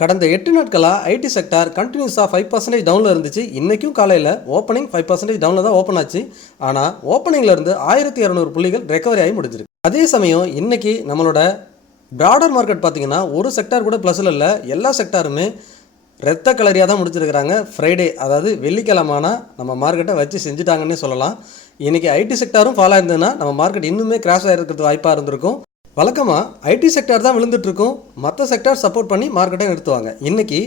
கடந்த 8 நாட்களாக IT sector கண்டினியூஸாக 5% டவுனில் இருந்துச்சு. இன்றைக்கும் காலையில் ஓப்பனிங் 5% டவுனில் தான் ஓப்பன் ஆச்சு. ஆனால் ஓப்பனிங்லேருந்து 1200 புள்ளிகள் ரெக்கவரி ஆகி முடிஞ்சிருக்கு. அதே சமயம் இன்றைக்கி நம்மளோட ப்ராடர் மார்க்கெட் பார்த்திங்கன்னா ஒரு செக்டார் கூட ப்ளஸில் இல்லை, எல்லா செக்டாருமே ரத்த கலரியாக தான் முடிச்சிருக்கிறாங்க. ஃப்ரைடே அதாவது வெள்ளிக்கிழமைனா நம்ம மார்க்கெட்டை வச்சு செஞ்சுட்டாங்கன்னே சொல்லலாம். இன்றைக்கி ஐடி செக்டாரும் ஃபாலோ ஆயிருந்ததுன்னா நம்ம மார்க்கெட் இன்னுமே கிராஷ் ஆகிருக்கிறது வாய்ப்பாக இருந்திருக்கும். வழக்கமாக ஐடி செக்டார் தான் விழுந்துட்டுருக்கும், மற்ற செக்டார் சப்போர்ட் பண்ணி மார்க்கெட்டை நிறுத்துவாங்க. இன்றைக்கி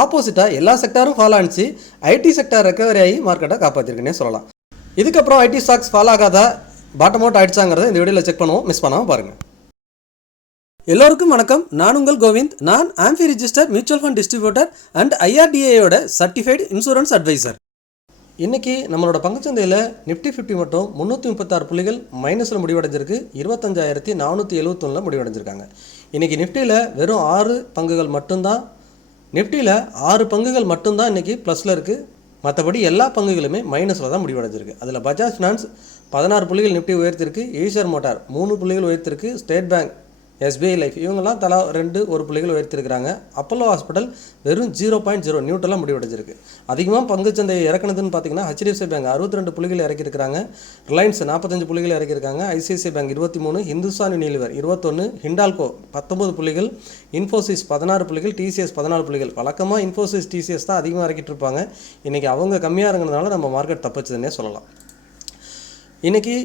ஆப்போசிட்டாக எல்லா செக்டாரும் ஃபாலோ ஆனிச்சு, ஐடி செக்டார் ரெக்கவரி ஆகி மார்க்கெட்டை காப்பாற்றிருக்குன்னே சொல்லலாம். இதுக்கப்புறம் ஐடி ஸ்டாக்ஸ் ஃபாலோ ஆகாத பாட்டம் அவுட் ஆகிடுச்சாங்கிறத இந்த வீடியோவில் செக் பண்ணுவோம், மிஸ் பண்ணாமல் பாருங்கள். எல்லோருக்கும் வணக்கம், நான் உங்கள் கோவிந்த். நான் AMFI register mutual fund distributor and ஐஆர்டிஏயோட சர்டிஃபைடு இன்சூரன்ஸ் அட்வைசர். இன்றைக்கி நம்மளோட பங்குச்சந்தையில் நிஃப்டி 50 மட்டும் 336 புள்ளிகள் மைனஸில் முடிவடைஞ்சிருக்கு. 25,471 முடிவடைஞ்சிருக்காங்க. இன்றைக்கி நிஃப்டியில் வெறும் 6 பங்குகள் மட்டும்தான், நிஃப்டியில் 6 பங்குகள் மட்டும்தான் இன்றைக்கி ப்ளஸில் இருக்குது. மற்றபடி எல்லா பங்குகளுமே மைனஸில் தான் முடிவடைஞ்சிருக்கு. அதில் பஜாஜ் ஃபினான்ஸ் 16 புள்ளிகள் நிஃப்டி உயர்த்திருக்கு, ஈஷர் மோட்டார் 3 புள்ளிகள் உயர்த்திருக்கு, ஸ்டேட் பேங்க், எஸ்பிஐ லைஃப் இவங்கெல்லாம் தலா 1 புள்ளிகள் உயர்த்திருக்கிறாங்க. அப்போலோ ஹாஸ்பிட்டல் வெறும் 0.0 நியூட்ரலாக முடிவடைஞ்சிருக்கு. அதிகமாக பங்குச்சந்தையை இறக்குனதுன்னு பார்த்தீங்கன்னா ஹெச்டிஎஃப்சி பேங்க் 62 புள்ளிகள் இறக்கியிருக்கிறாங்க, ரிலையன்ஸ் 45 புள்ளிகள் இறக்கியிருக்காங்க, ICICI bank 23, Hindustan Unilever 21, Hindalco 19 புள்ளிகள், இன்ஃபோசிஸ் 16 புள்ளிகள், டிசிஎஸ் 14 புள்ளிகள். வழக்கமாக இன்ஃபோசிஸ் டிசிஎஸ் தான் அதிகமாக இறக்கிட்டு இருப்பாங்க. இன்றைக்கி அவங்க கம்மியாக இறங்குறதுனால நம்ம மார்க்கெட் தப்பிச்சதுன்னே சொல்லலாம். இன்றைக்கி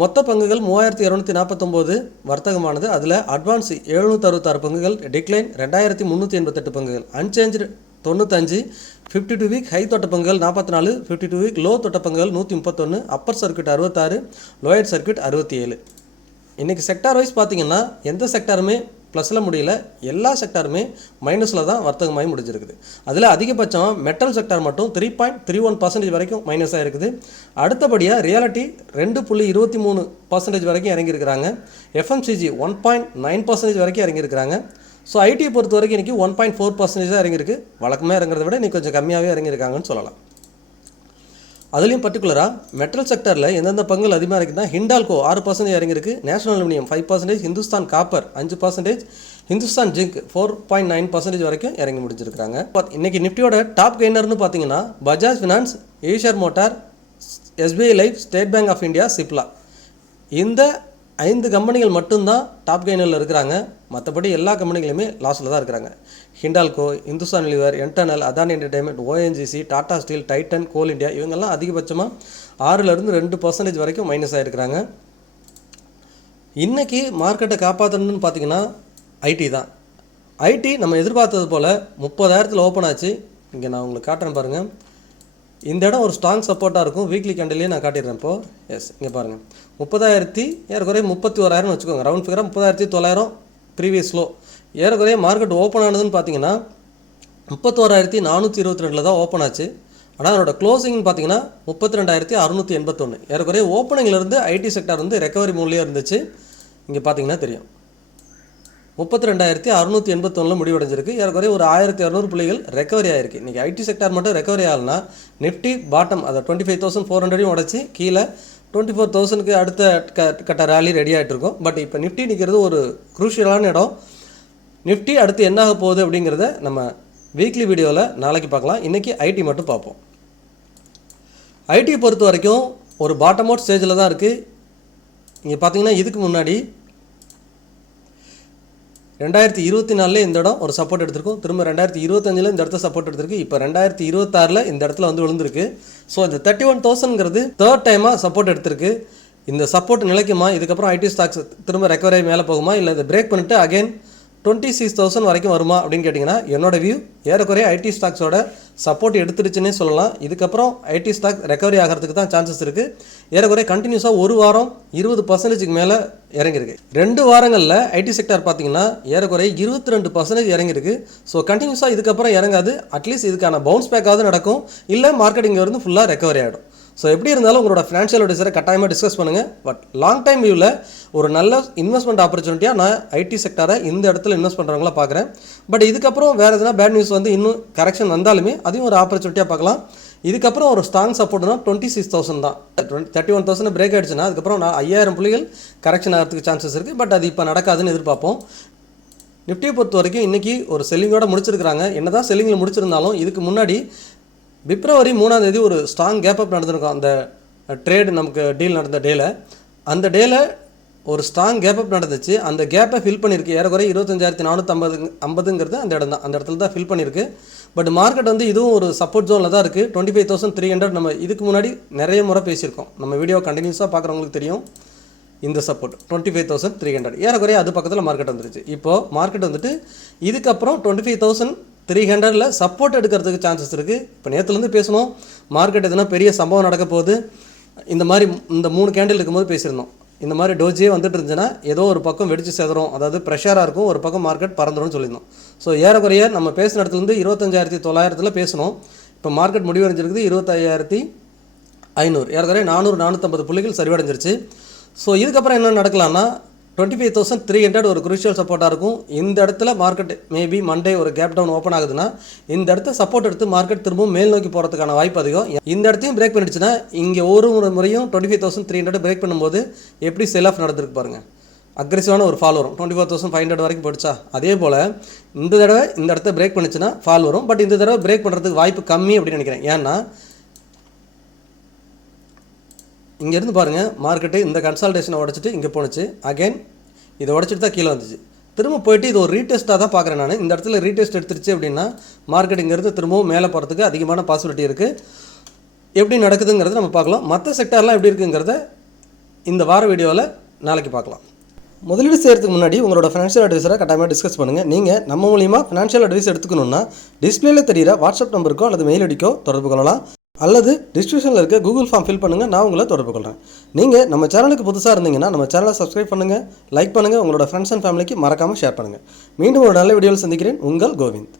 மொத்த பங்குகள் 3249 வர்த்தகமானது. அதில் அட்வான்ஸ் 766 பங்குகள், டிக்ளைன் 2388 பங்குகள், அன்சேஞ்சு 95, 52 வீக் ஹை தொட்ட பங்குகள் 44, 52 வீக் லோ தொட்ட பங்குகள் 131, அப்பர் சர்க்யூட் 66, லோயர் சர்க்யூட் 67. இன்றைக்கி செக்டார் வைஸ் பார்த்திங்கன்னா எந்த செக்டாருமே ப்ளஸில் முடியல, எல்லா செக்டாருமே மைனஸில் தான் வர்த்தகமாகி முடிஞ்சிருக்குது. அதில் அதிகபட்சம் மெட்டல் செக்டார் மட்டும் 3.31% வரைக்கும் மைனஸாக இருக்குது. அடுத்தபடியாக ரியாலிட்டி 2.23% வரைக்கும் இறங்கியிருக்கிறாங்க. எஃப்எம்சிஜி 1.9% வரைக்கும் இறங்கியிருக்கிறாங்க. ஸோ ஐடியை பொறுத்த வரைக்கும் இன்றைக்கி 1.4% தான் இறங்கியிருக்கு. வழக்கமாக இறங்குறத விட இன்றைக்கி கொஞ்சம் கம்மியாகவே இறங்கியிருக்காங்கன்னு சொல்லலாம். அதுலேயும் பர்டிகுலராக மெட்டல் செக்டரில் எந்தெந்த பங்குகள் அதிகமாக இருக்குதுன்னா ஹிண்டால்கோ 6% இறங்கியிருக்கு, national aluminium 5%, Hindustan copper 5%, Hindustan zinc 4.9% வரைக்கும் இறங்கி முடிஞ்சிருக்கிறாங்க. இன்றைக்கி நிஃப்டியோட டாப் கெய்னர்னு பார்த்தீங்கன்னா Bajaj finance, Eicher motor, SBI life, state bank of India, Cipla, இந்த 5 கம்பெனிகள் மட்டும்தான் டாப் கெய்னரில் இருக்கிறாங்க. மற்றபடி எல்லா கம்பெனிகளுமே லாஸில் தான் இருக்கிறாங்க. Hindalco, Hindustan Unilever, Eternal, Adani entertainment, ONGC, Tata steel, Titan, coal India இவங்கெல்லாம் அதிகபட்சமாக 6லேருந்து 2% வரைக்கும் மைனஸ் ஆகிருக்கிறாங்க. இன்றைக்கி மார்க்கெட்டை காப்பாற்றணுன்னு பார்த்தீங்கன்னா ஐடி தான். ஐடி நம்ம எதிர்பார்த்தது போல் 30,000 ஓப்பன் ஆச்சு. இங்கே நான் உங்களுக்கு காட்டுறேன் பாருங்கள். இந்த இடம் ஒரு ஸ்ட்ராங் சப்போர்ட்டாக இருக்கும். வீக்லி கேண்டிலே நான் காட்டிடுறேன். இப்போது எஸ் இங்கே பாருங்கள், 30,000 ஏறக்குறைய 31,000 வச்சுக்கோங்க, ரவுண்ட் ஃபிகராக 30,900 ப்ரீவியஸ் லோ. ஏறக்குறைய மார்க்கெட் ஓப்பன் ஆனதுன்னு பார்த்தீங்கன்னா 31,422 தான் ஓப்பன் ஆச்சு. ஆனால் அதோட க்ளோசிங்னு பார்த்தீங்கன்னா 32,681. ஏறக்குறைய ஓப்பனிங்லேருந்து ஐடி செக்டார் வந்து ரெக்கவரி மூலியம் இருந்துச்சு. இங்கே பார்த்தீங்கன்னா தெரியும் 32,681 முடிவடைஞ்சிருக்கு. ஏறக்குறைய ஒரு 1,200 புள்ளிகள் ரெக்கவரி ஆகிருக்கு. இன்றைக்கி ஐடி செக்டார் மட்டும் ரெக்கவரி ஆகலைன்னா நிஃப்டி பாட்டம் அதை 25,400 உடச்சி கீழே 24,000க்கு அடுத்த கட்ட ரேலி ரெடி ஆகிட்டு இருக்கும். பட் இப்போ நிஃப்டி நிற்கிறது ஒரு குரூஷியலான இடம். நிஃப்டி அடுத்து என்ன ஆக போகுது அப்படிங்கிறத நம்ம வீக்லி வீடியோவில் நாளைக்கு பார்க்கலாம். இன்றைக்கி ஐடி மட்டும் பார்ப்போம். ஐடியை பொறுத்த வரைக்கும் ஒரு பாட்டம் அவுட் ஸ்டேஜில் தான் இருக்குது. இங்கே பார்த்தீங்கன்னா இதுக்கு முன்னாடி 2024 இந்த இடம் ஒரு சப்போர்ட் எடுத்திருக்கும், திரும்ப 2025 இந்த இடத்த சப்போர்ட் எடுத்திருக்கு, இப்போ 2026 இந்த இடத்துல வந்து விழுந்திருக்கு. ஸோ இந்த 31,000ங்கிறது தேர்ட் டைமாக சப்போர்ட் எடுத்திருக்கு. இந்த சப்போர்ட் நிலைக்குமா? இதுக்கப்புறம் ஐடி ஸ்டாக்ஸ் திரும்ப ரெக்கவரி மேலே போகுமா, இல்லை இதை பிரேக் பண்ணிவிட்டு அகைன் 26,000 வரைக்கும் வருமா அப்படின்னு கேட்டிங்கன்னா என்னோட வியூ ஏறக்குறைய ஐடி ஸ்டாக்ஸோட சப்போர்ட் எடுத்துருச்சுன்னே சொல்லலாம். இதுக்கப்புறம் ஐடி ஸ்டாக் ரெக்கவரி ஆகிறதுக்கு தான் சான்சஸ் இருக்குது. ஏறக்குறைய கண்டினியூஸாக ஒரு வாரம் 20%க்கு மேலே இறங்கியிருக்கு. 2 வாரங்களில் ஐடி செக்டார் பார்த்தீங்கன்னா ஏறக்குறைய 22% இறங்கியிருக்கு. ஸோ கண்டினியூஸாக இதுக்கப்புறம் இறங்காது. அட்லீஸ்ட் இதுக்கான பவுன்ஸ் பேக்காவது நடக்கும், இல்லை மார்க்கெட் இங்கே வந்து ஃபுல்லாக ரெக்கவரி ஆகிடும். ஸோ எப்படி இருந்தாலும் உங்களோட ஃபினான்ஷியல் அட்வைசரை கட்டாயமாக டிஸ்கஸ் பண்ணுங்கள். பட் லாங் டைம் வியூவில் ஒரு நல்ல இன்வெஸ்ட்மெண்ட் ஆப்பர்ச்சுனிட்டியாக நான் ஐடி செக்டாரை இந்த இடத்துல இன்வெஸ்ட் பண்ணுறவங்களா பார்க்குறேன். பட் இதுக்கப்புறம் வேறு எதுனா பேட் நியூஸ் வந்து இன்னும் கரெக்ஷன் வந்தாலுமே அதையும் ஒரு ஆப்பர்ச்சுனிட்டியாக பார்க்கலாம். இதுக்கப்புறம் ஒரு ஸ்ட்ராங் சப்போர்ட்னா 26,000 தான். 31,000 பிரேக் ஆகிடுச்சுன்னா அதுக்கப்புறம் நான் 5,000 புள்ளிகள் கரெக்ஷன் ஆகிறதுக்கு சான்சஸ் இருக்குது. பட் அது இப்போ நடக்காதுன்னு எதிர்பார்ப்போம். நிஃப்டியை பொறுத்த வரைக்கும் இன்றைக்கி ஒரு செல்லிங்கோட முடிச்சிருக்கிறாங்க. என்ன தான் செல்லிங்கில் முடிச்சிருந்தாலும் இதுக்கு முன்னாடி பிப்ரவரி 3ஆம் தேதி ஒரு ஸ்ட்ராங் கேப் அப் நடந்திருக்கும். அந்த ட்ரேடு நமக்கு டீல் நடந்த டேல, அந்த டேல ஒரு ஸ்ட்ராங் கேப் அப் நடந்துச்சு. அந்த கேப்பை ஃபில் பண்ணியிருக்கு. ஏறக்குறைய 25,450 அந்த இடம் தான், அந்த இடத்துல தான் ஃபில் பண்ணியிருக்கு. பட் மார்க்கெட் வந்து இதுவும் ஒரு சப்போர்ட் ஜோனில் தான் இருக்குது. 25,300 நம்ம இதுக்கு முன்னாடி நிறைய முறை பேசியிருக்கோம். நம்ம வீடியோ கண்டினியூஸாக பார்க்குறவங்களுக்கு தெரியும். இந்த சப்போர்ட் 25,300 ஏறக்குறைய அது பக்கத்தில் மார்க்கெட் வந்துருச்சு. இப்போது மார்க்கெட் வந்துட்டு இதுக்கப்புறம் 25,300 சப்போர்ட் எடுக்கிறதுக்கு சான்சஸ் இருக்குது. இப்போ நேற்றுலேருந்து பேசணும், மார்க்கெட் எதுனா பெரிய சம்பவம் நடக்க போகுது. இந்த மாதிரி இந்த 3 கேண்டில் இருக்கும்போது பேசியிருந்தோம். இந்த மாதிரி டோஜியே வந்துட்டு இருந்துச்சுன்னா ஏதோ ஒரு பக்கம் வெடிச்சு செதறும், அதாவது ப்ரெஷராக இருக்கும், ஒரு பக்கம் மார்க்கெட் பறந்துடும் சொல்லியிருந்தோம். ஸோ ஏறக்குறைய நம்ம பேசின இடத்துலேருந்து 25,900 பேசணும். இப்போ மார்க்கெட் முடிவடைஞ்சிருக்குது 25,500, ஏறக்குறைய 400-450 புள்ளிகள் சரிவடைஞ்சிருச்சு. ஸோ இதுக்கப்புறம் என்ன நடக்கலாம்னா 25,300 ஒரு குரூஷியல் சப்போர்ட்டாக இருக்கும். இந்த இடத்துல மார்க்கெட் மேபி மண்டே ஒரு கேப் டவுன் ஓப்பன் ஆகுதுன்னா இந்த இடத்த சப்போர்ட் எடுத்து மார்க்கெட் திரும்பவும் மேல் நோக்கி போகிறதுக்கான வாய்ப்பு அதிகம். இந்த இடத்தையும் பிரேக் பண்ணிடுச்சுன்னா இங்கே ஒரு முறையும் 25,300 பிரேக் பண்ணும்போது எப்படி செல் ஆஃப் நடந்திருக்கு பாருங்கள். அக்ரெசிவான ஒரு ஃபால் வரும். 24,500 வரைக்கும் போயிடுச்சா. அதே போல் இந்த தடவை இந்த இடத்த பிரேக் பண்ணிச்சுன்னா ஃபால் வரும். பட் இந்த தடவை பிரேக் பண்ணுறதுக்கு வாய்ப்பு கம்மி அப்படின்னு நினைக்கிறேன். ஏன்னா இங்கேருந்து பாருங்கள், மார்க்கெட்டு இந்த கன்சால்டேஷனை உடச்சிட்டு இங்கே போணுச்சு. அகைன் இதை உடச்சிட்டு தான் கீழே வந்துச்சு. திரும்ப போயிட்டு இது ஒரு ரீடெஸ்ட்டாக தான் பார்க்குறேன் நான். இந்த இடத்துல ரீடெஸ்ட் எடுத்துருச்சு அப்படின்னா மார்க்கெட் இங்கேருந்து திரும்பவும் மேலே போகிறதுக்கு அதிகமான பாசிபிலிட்டி இருக்குது. எப்படி நடக்குதுங்கிறத நம்ம பார்க்கலாம். மற்ற செக்டார்லாம் எப்படி இருக்குங்கிறத இந்த வார வீடியோவில் நாளைக்கு பார்க்கலாம். முதலீடு செய்கிறதுக்கு முன்னாடி உங்களோட ஃபினான்ஷியல் அட்வைஸரை கட்டாயமாக டிஸ்கஸ் பண்ணுங்கள். நீங்கள் நம்ம மூலிமா ஃபினான்ஷியல் அட்வைஸ் எடுத்துக்கணுன்னா டிஸ்பிளேல தெரிகிற வாட்ஸ்அப் நம்பருக்கோ அல்லது மெயில் ஐடிக்கோ தொடர்பு கொள்ளலாம். அல்லது டிஸ்கிரிப்ஷனில் இருக்க கூகுள் ஃபார்ம் ஃபில் பண்ணுங்கள், நான் உங்களை தொடர்பு கொள்கிறேன். நீங்கள் நம்ம சேனலுக்கு புதுசாக இருந்தீங்கன்னா நம்ம சேனலை சப்ஸ்கிரைப் பண்ணுங்கள், லைக் பண்ணுங்கள், உங்களோட ஃப்ரெண்ட்ஸ் அண்ட் ஃபேமிலிக்கு மறக்காமல் ஷேர் பண்ணுங்கள். மீண்டும் ஒரு நல்ல வீடியோவில் சந்திக்கிறேன். உங்கள் கோவிந்த்.